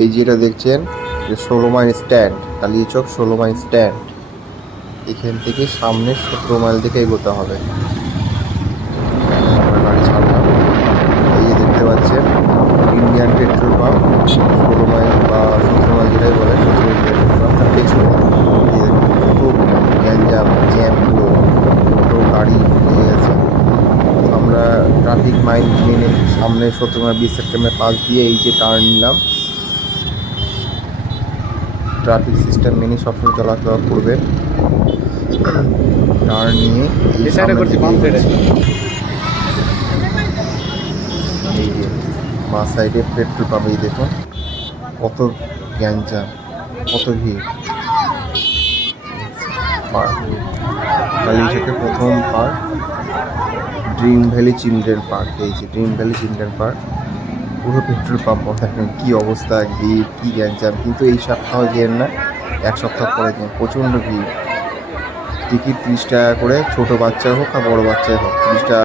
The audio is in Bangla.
এই যেটা দেখছেন, যে ষোলো মাইল স্ট্যান্ড কালিয়াচক ষোলো মাইল স্ট্যান্ড এখান থেকে সামনে সতেরো মাইল থেকে এগোতে হবে। এই যে দেখতে পাচ্ছেন ইন্ডিয়ান পেট্রোল পাম্প ষোলো মাইল বা সতেরো মাইল যেটাই বলে সতেরো মাইল পেট্রোল পাম্প তার পেছনে কত গ্যাঞ্জাম, জ্যাম পুরো টোটো গাড়ি লেগে গেছে। আমরা ট্রাফিক মাইন মেনে সামনে সতেরো মাইল, বিশ সেপ্টেম্বর পাস দিয়ে এই যে টার্ন নিলাম। ট্রাফিক সিস্টেম মেনে সবসময় চলাচল করবে। টার্ন নিয়ে বাঁ সাইডে পেট্রোল পাম্প এই দেখুন। কত গ্যাঞ্জাম কত ভিড়। প্রথম park. Dream valley children park এই যে ড্রিম ভ্যালি চিলড্রেন পার্ক। পুরো পেট্রোল পাম্প দেখেন কী অবস্থা ভিড় কী গ্যাঞ্জাম? কিন্তু এই সপ্তাহ গিয়েন না, এক সপ্তাহ পরে দিন প্রচণ্ড ভিড়। টিকিট তিরিশ টাকা করে ছোটো বাচ্চা হোক আর বড়ো বাচ্চাই হোক, তিরিশ টাকা